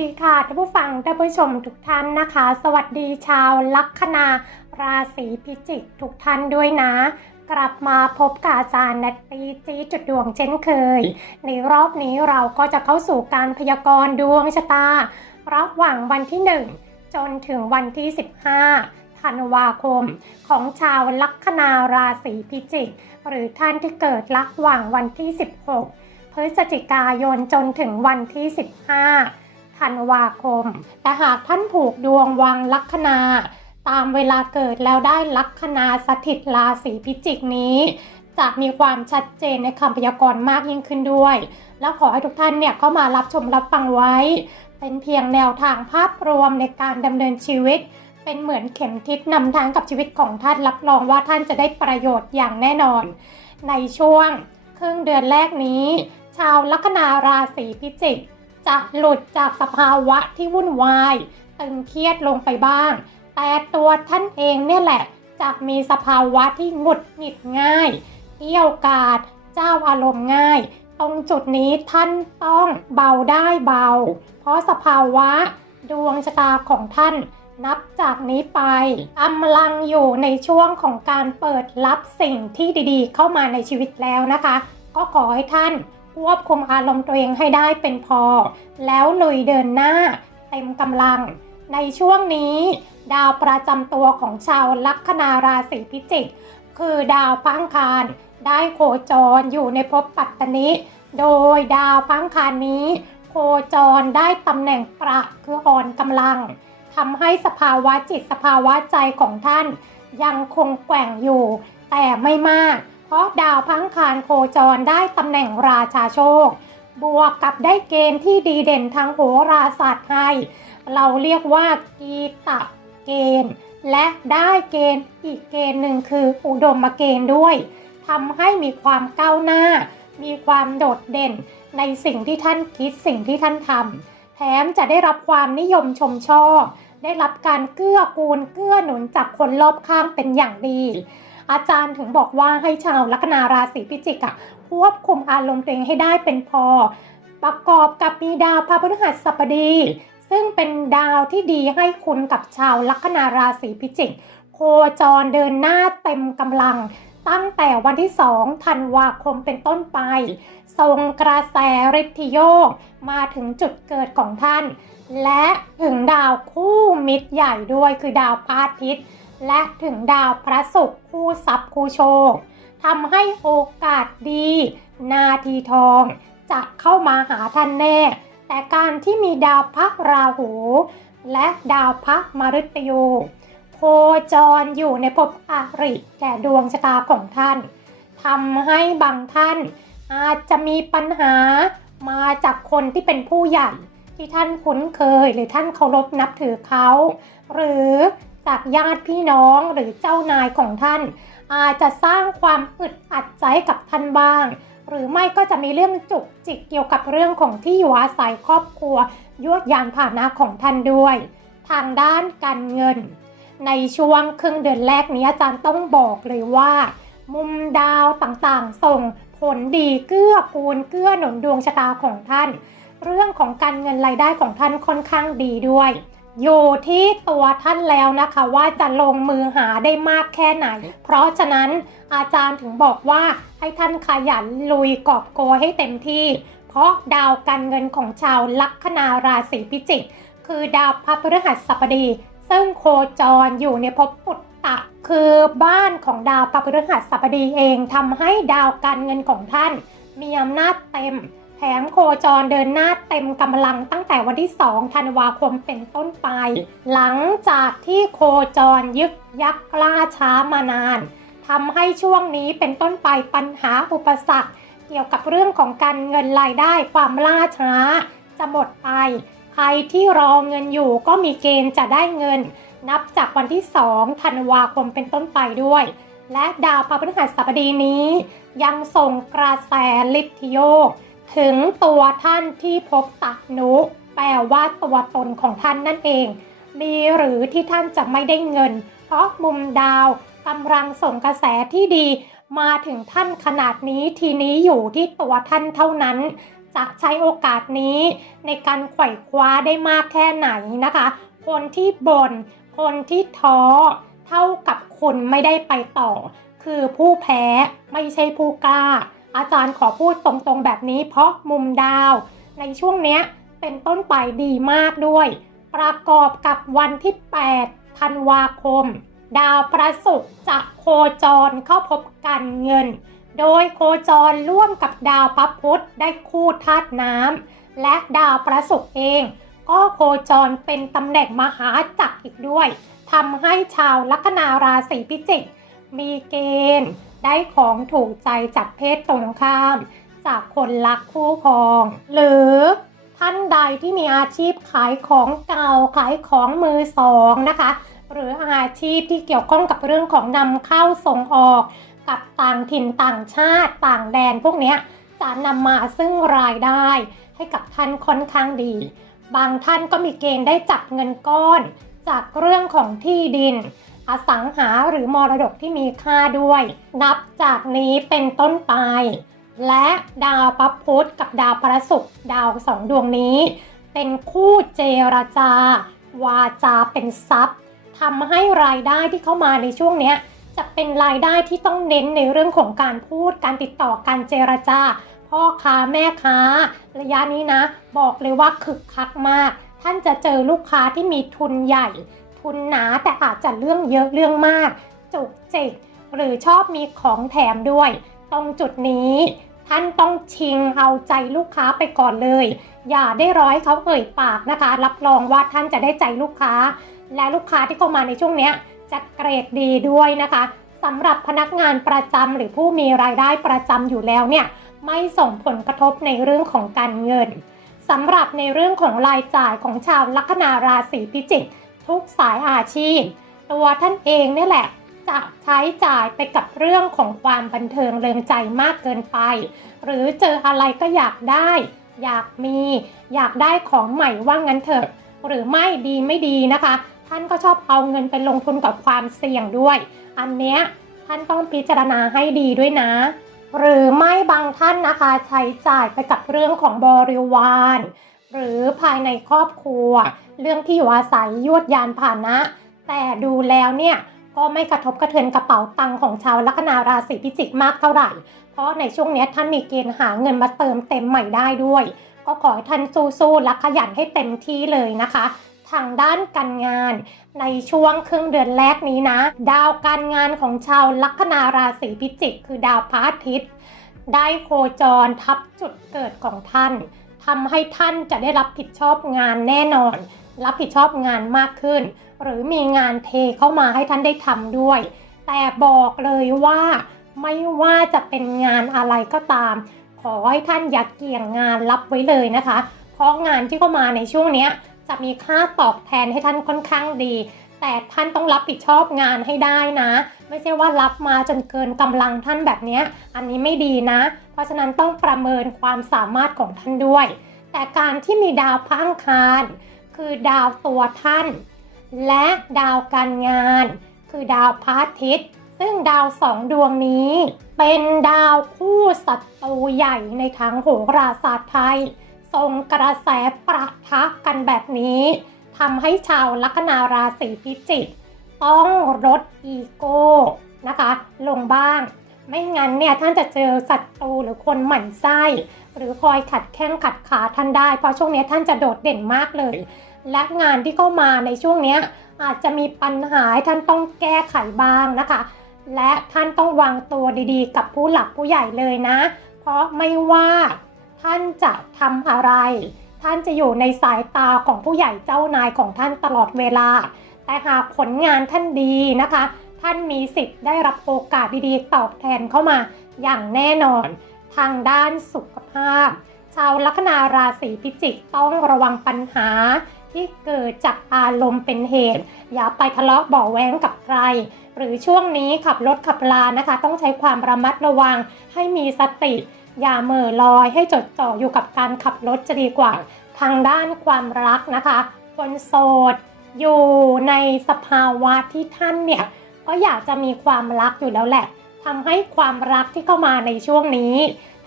ดีค่ะท่านผู้ฟังท่านผู้ชมทุกท่านนะคะ สวัสดีชาวลัคนาราศีพิจิกทุกท่านด้วยนะ กลับมาพบกับอาจารย์นัตตีจีจุดดวงเช่นเคย ในรอบนี้เราก็จะเข้าสู่การพยากรณ์ดวงชะตา ระหว่างวันที่ 1 จนถึงวันที่ 15ธันวาคมของชาวลัคนาราศีพิจิก หรือท่านที่เกิดระหว่างวันที่ 16 พฤศจิกายนจนถึงวันที่ 15 ธันวาคม แต่หากท่านผูกดวงวังลัคนาตามเวลาเกิดแล้วได้ลัคนาสถิตราศีพิจิกนี้จะมีความชัดเจนในคำพยากรณ์มากยิ่งขึ้นด้วย แล้วขอให้ทุกท่านเนี่ยเข้ามารับชมรับฟังไว้ เป็นเพียงแนวทางภาพรวมในการดำเนินชีวิต เป็นเหมือนเข็มทิศนำทางกับชีวิตของท่านรับรองว่าท่านจะได้ประโยชน์อย่างแน่นอน ในช่วงครึ่งเดือนแรกนี้ ชาวลัคนาราศีพิจิก จะหลุดจากสภาวะที่วุ่นวายตึงเครียดลงไปบ้าง แต่ตัวท่านเองเนี่ยแหละจะมีสภาวะที่หงุดหงิดง่ายเที่ยวกาดเจ้าอารมณ์ง่าย ตรงจุดนี้ท่านต้องเบาได้เบา เพราะสภาวะดวงชะตาของท่านนับจากนี้ไปกำลังอยู่ในช่วงของการเปิดรับสิ่งที่ดีๆ เข้ามาในชีวิตแล้วนะคะ ก็ขอให้ท่าน ควบคุมอารมณ์ตัวเองให้ได้เป็นพอ แล้วลุยเดินหน้าเต็มกำลัง ในช่วงนี้ ดาวประจำตัวของชาวลัคนาราศีพิจิก คือดาวพังคารได้โคจรอยู่ในภพปัตตนิโดยดาวพังคารนี้ โคจรได้ตำแหน่งประคืออ่อนกำลังทำให้สภาวะจิตสภาวะใจของท่าน ยังคงแกว่งอยู่ แต่ไม่มาก เพราะดาวพังคารโคจรได้ตำแหน่งราชาโชค บวกกับได้เกณฑ์ที่ดีเด่นทางโหราศาสตร์ให้เราเรียกว่ากีตะเกณฑ์ และได้เกณฑ์อีกเกณฑ์หนึ่งคืออุดมเกณฑ์ด้วยทำให้มีความก้าวหน้า มีความโดดเด่นในสิ่งที่ท่านคิดสิ่งที่ท่านทำแถมจะได้รับความนิยมชมชอบ ได้รับการเกื้อกูลเกื้อหนุนจากคนรอบข้างเป็นอย่างดี อาจารย์ถึงบอกว่าให้ชาวลัคนาราศีพิจิกอะควบคุมอารมณ์ตัวเองให้ได้เป็นพอ ประกอบกับมีดาวพระพฤหัสบดี ซึ่งเป็นดาวที่ดีให้คุณกับชาวลัคนาราศีพิจิก โคจรเดินหน้าเต็มกำลังตั้งแต่วันที่ 2 ธันวาคมเป็นต้นไป ทรงกระแสฤทธิโยกมาถึงจุดเกิดของท่าน และถึงดาวคู่มิตรใหญ่ด้วยคือดาวพาทิตย์ และถึงดาวพระศุกร์คู่ทรัพย์คู่โชคทำให้โอกาสดี นาทีทอง จะเข้ามาหาท่านแน่ แต่การที่มีดาวพระราหู และดาวพระมฤตยูโคจรอยู่ในภพอริแก่ดวงชะตาของท่านทำให้บางท่าน อาจจะมีปัญหามาจากคนที่เป็นผู้ใหญ่ที่ท่านคุ้นเคยหรือท่านเคารพนับถือเขา หรือ จากญาติพี่น้องหรือเจ้านายของท่าน อาจจะสร้างความอึดอัดใจกับท่านบ้าง หรือไม่ก็จะมีเรื่องจุกจิกเกี่ยวกับเรื่องของที่อยู่อาศัยครอบครัวยวดยานผ่านะของท่านด้วย ทางด้านการเงิน ในช่วงครึ่งเดือนแรกนี้อาจารย์ต้องบอกเลยว่า มุมดาวต่างๆ ส่งผลดีเกื้อกูลเกื้อหนุนดวงชะตาของท่าน เรื่องของการเงินรายได้ของท่านค่อนข้างดีด้วย อยู่ที่ตัวท่านแล้วนะคะ ว่าจะลงมือหาได้มากแค่ไหน เพราะฉะนั้นอาจารย์ถึงบอกว่าให้ท่านขยันลุยกอบโกยให้เต็มที่ เพราะดาวการเงินของชาวลัคนาราศีพิจิก คือดาวพระพฤหัสบดี ซึ่งโคจรอยู่ในภพปุตตะ คือบ้านของดาวพระพฤหัสบดีเองทำให้ดาวการเงินของท่าน มีอำนาจเต็ม แถมโคจรเดินหน้าเต็มกำลังตั้งแต่วันที่ 2 ธันวาคมเป็นต้นไป หลังจากที่โคจรยึกยักล่าช้ามานานทำให้ช่วงนี้เป็นต้นไปปัญหาอุปสรรค เกี่ยวกับเรื่องของการเงินรายได้ความล่าช้า จะหมดไป ใครที่รอเงินอยู่ก็มีเกณฑ์จะได้เงิน นับจากวันที่ 2 ธันวาคมเป็นต้นไปด้วย และดาวพระพฤหัสบดีนี้ ยังส่งกระแสลิทธิโยก ถึงตัวท่านที่พบตักนุ แปลว่าตัวตนของท่านนั่นเอง มีหรือที่ท่านจะไม่ได้เงิน เพราะมุมดาวกำลังส่งกระแสที่ดี มาถึงท่านขนาดนี้ทีนี้อยู่ที่ตัวท่านเท่านั้นจะใช้โอกาสนี้ในการไขว่คว้าได้มากแค่ไหนนะคะ คนที่บน่นคนที่ท้อเท่ากับคุณไม่ได้ไปต่อ คือผู้แพ้ไม่ใช่ผู้กล้า อาจารย์ขอพูดตรงๆแบบนี้ เพราะมุมดาว ในช่วงเนี้ยเป็นต้นไปดีมากด้วย ประกอบกับวันที่ 8 ธันวาคม ดาวประศุกร์จะโคจรเข้าพบการเงิน โดยโคจรร่วมกับดาวพระพุธได้คู่ธาตุน้ำและดาวประศุกร์เอง ก็โคจรเป็นตำแหน่งมหาจักรอีกด้วยทำให้ชาวลัคนาราศีพิจิกมีเกณฑ์ ได้ของถูกใจจากเพศตรงข้าม จากคนรักคู่ครอง หรือท่านใดที่มีอาชีพขายของเก่าขายของมือสองนะคะ หรืออาชีพที่เกี่ยวข้องกับเรื่องของนำเข้าส่งออก กับต่างถิ่นต่างชาติต่างแดนพวกนี้จะนำมาซึ่งรายได้ให้กับท่านค่อนข้างดี บางท่านก็มีเกณฑ์ได้จับเงินก้อน จากเรื่องของที่ดิน อสังหาหรือมรดกที่มีค่าด้วย นับจากนี้เป็นต้นไป และดาวพระพุธกับดาวพระศุกร์ดาวสองดวงนี้ เป็นคู่เจรจา วาจาเป็นทรัพย์ทำให้รายได้ที่เข้ามาในช่วงนี้จะเป็นรายได้ที่ต้องเน้นในเรื่องของการพูดการติดต่อการเจรจา พ่อค้าแม่ค้า ระยะนี้นะ บอกเลยว่าคึกคักมาก ท่านจะเจอลูกค้าที่มีทุนใหญ่ ทุนหนาแต่อาจจะเรื่องเยอะเรื่องมาก จุกจิก หรือชอบมีของแถมด้วย ตรงจุดนี้ท่านต้องชิงเอาใจลูกค้าไปก่อนเลย อย่าได้ร้อยเขาเอ่ยปากนะคะ รับรองว่าท่านจะได้ใจลูกค้า และลูกค้าที่เข้ามาในช่วงนี้จะเกรดดีด้วยนะคะสำหรับพนักงานประจำหรือผู้มีรายได้ประจำอยู่แล้วเนี่ยไม่ส่งผลกระทบในเรื่องของการเงินสำหรับในเรื่องของรายจ่ายของชาวลัคนาราศีพิจิก ทุกสายอาชีพ ตัวท่านเองนี่แหละจะใช้จ่ายไปกับเรื่องของความบันเทิงเริงใจมากเกินไป หรือเจออะไรก็อยากได้ อยากมี อยากได้ของใหม่ว่างั้นเถอะ หรือไม่ดีไม่ดีนะคะ ท่านก็ชอบเอาเงินไปลงทุนกับความเสี่ยงด้วย อันเนี้ยท่านต้องพิจารณาให้ดีด้วยนะ หรือไม่บางท่านนะคะ ใช้จ่ายไปกับเรื่องของบริวาร หรือภายในครอบครัว เรื่องที่อยู่อาศัยยวดยานพาหนะ แต่ดูแล้วเนี่ยก็ไม่กระทบกระเทือนกระเป๋าตังค์ของชาวลัคนาราศีพิจิกมากเท่าไหร่ เพราะในช่วงเนี้ยท่านมีเกณฑ์หาเงินมาเติมเต็มใหม่ได้ด้วย ก็ขอให้ท่านสู้ๆและขยันให้เต็มที่เลยนะคะ ทางด้านการงาน ในช่วงครึ่งเดือนแรกนี้นะ ดาวการงานของชาวลัคนาราศีพิจิก คือดาวพระอาทิตย์ ได้โคจรทับจุดเกิดของท่าน ทำให้ท่านจะได้รับผิดชอบงานแน่นอน รับผิดชอบงานมากขึ้น หรือมีงานเทเข้ามาให้ท่านได้ทำด้วย แต่บอกเลยว่าไม่ว่าจะเป็นงานอะไรก็ตาม ขอให้ท่านอย่าเกี่ยงงานรับไว้เลยนะคะ เพราะงานที่เข้ามาในช่วงเนี้ยจะมีค่าตอบแทนให้ท่านค่อนข้างดี แต่ท่านต้องรับผิดชอบงานให้ได้นะ ไม่ใช่ว่ารับมาจนเกินกำลังท่านแบบนี้อันนี้ไม่ดีนะ เพราะฉะนั้นต้องประเมินความสามารถของท่านด้วย แต่การที่มีดาวพังคาร คือดาวตัวท่าน และดาวการงาน คือดาวพระอาทิตย์ซึ่งดาวสองดวงนี้ เป็นดาวคู่ศัตรูใหญ่ในทางโหราศาสตร์ไทยทรงกระแสประทะกันแบบนี้ ทำให้ชาวลัคนาราศีพิจิกต้องลดอีโก้นะคะ ลงบ้าง ไม่งั้นเนี่ยท่านจะเจอศัตรูหรือคนหมั่นไส้ หรือคอยขัดแข้งขัดขาท่านได้ เพราะช่วงนี้ท่านจะโดดเด่นมากเลย และงานที่เข้ามาในช่วงนี้อาจจะมีปัญหาให้ท่านต้องแก้ไขบ้างนะคะ และท่านต้องวางตัวดีๆ กับผู้หลักผู้ใหญ่เลยนะ เพราะไม่ว่าท่านจะทำอะไร ท่านจะอยู่ในสายตาของผู้ใหญ่เจ้านายของท่านตลอดเวลา แต่หากผลงานท่านดีนะคะ ท่านมีสิทธิ์ได้รับโอกาสดีๆ ตอบแทนเข้ามาอย่างแน่นอน ทางด้านสุขภาพ ชาวลัคนาราศีพิจิกต้องระวังปัญหา ที่เกิดจากอารมณ์เป็นเหตุ อย่าไปทะเลาะเบาะแว้งกับใคร หรือช่วงนี้ขับรถขับลานะคะ ต้องใช้ความระมัดระวังให้มีสติ อย่าเหม่อลอยให้จดจ่ออยู่กับการขับรถจะดีกว่า ทางด้านความรักนะคะ คนโสด อยู่ในสภาวะที่ท่านเนี่ยก็อยากจะมีความรักอยู่แล้วแหละทำให้ความรักที่เข้ามาในช่วงนี้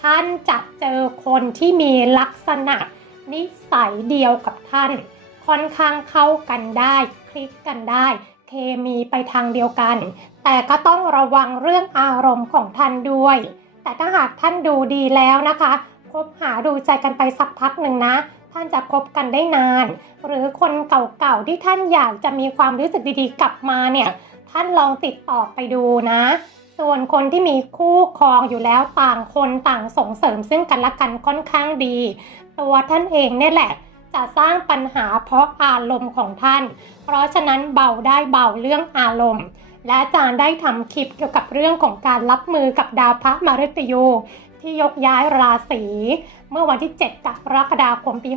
ท่านจะเจอคนที่มีลักษณะ นิสัยเดียวกับท่าน ค่อนข้างเข้ากันได้คลิกกันได้ เคมีไปทางเดียวกัน แต่ก็ต้องระวังเรื่องอารมณ์ของท่านด้วย แต่ถ้าหากท่านดูดีแล้วนะคะคบหาดูใจกันไปสักพักหนึ่งนะ ท่านจะคบกันได้นาน หรือคนเก่าๆที่ท่านอยากจะมีความรู้สึกดีๆ กลับมาเนี่ยท่านลองติดต่อไปดูนะ ส่วนคนที่มีคู่ครองอยู่แล้วต่างคนต่างส่งเสริมซึ่งกันและกันค่อนข้างดี ตัวท่านเองเนี่ยแหละจะสร้างปัญหาเพราะอารมณ์ของท่าน เพราะฉะนั้นเบาได้เบาเรื่องอารมณ์ และอาจารย์ได้ทำคลิปเกี่ยวกับเรื่องของการรับมือกับดาวพระมฤตยู ที่ยกย้ายราศีเมื่อวันที่ 7 กรกฎาคมปี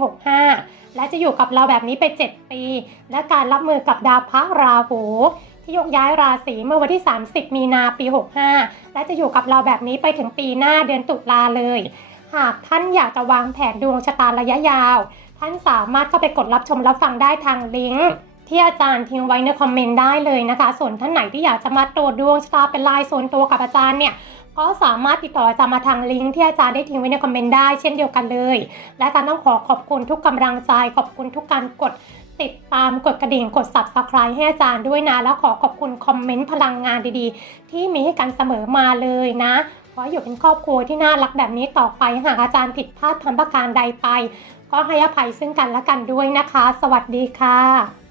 65 และจะอยู่กับเราแบบนี้ไป 7 ปี และการรับมือกับดาวพระราหูที่ยกย้ายราศีเมื่อวันที่ 30 มีนาปี 65 และจะอยู่กับเราแบบนี้ไปถึงปีหน้าเดือนตุลาเลย หากท่านอยากจะวางแผนดวงชะตาระยะยาว ท่านสามารถเข้าไปกดรับชมรับฟังได้ทางลิงก์ ที่อาจารย์ทิ้งไว้ในคอมเมนต์ได้เลยนะคะ ส่วนท่านไหนที่อยากจะมาตรวจดวงชะตาเป็นลายส่วนตัวกับอาจารย์เนี่ยก็สามารถติดต่ออาจารย์มาทางลิงก์ที่อาจารย์ได้ทิ้งไว้ในคอมเมนต์ได้เช่นเดียวกันเลย และอาจารย์ต้องขอขอบคุณทุกกำลังใจ ขอบคุณทุกการกดติดตามกดกระดิ่งกด subscribe ให้อาจารย์ด้วยนะ และขอขอบคุณคอมเมนต์พลังงานดีๆ ที่มีให้กันเสมอมาเลยนะขออยู่เป็นครอบครัวที่น่ารักแบบนี้ต่อไปหากอาจารย์ผิดพลาดทำประการใดไป ก็ให้อภัยซึ่งกันและกันด้วยนะคะ สวัสดีค่ะ